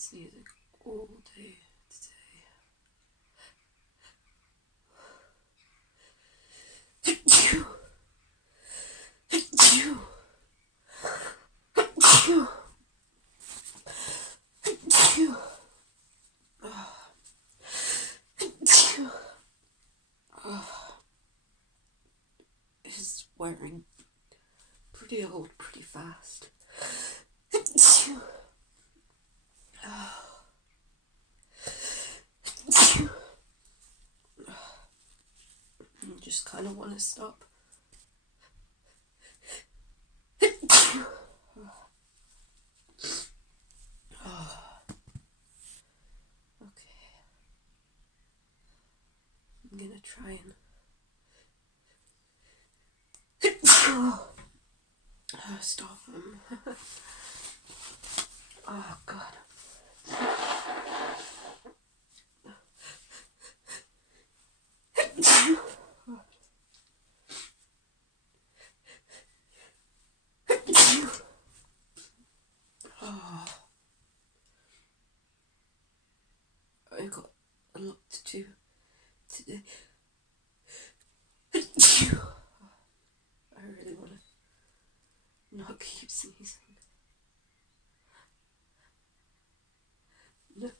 this music all day today. It's wearing pretty old pretty fast. I just kind of want to stop. Okay. I'm gonna try and stop him. Oh God. Oh, I got a lot to do today. I really want to not keep sneezing. No.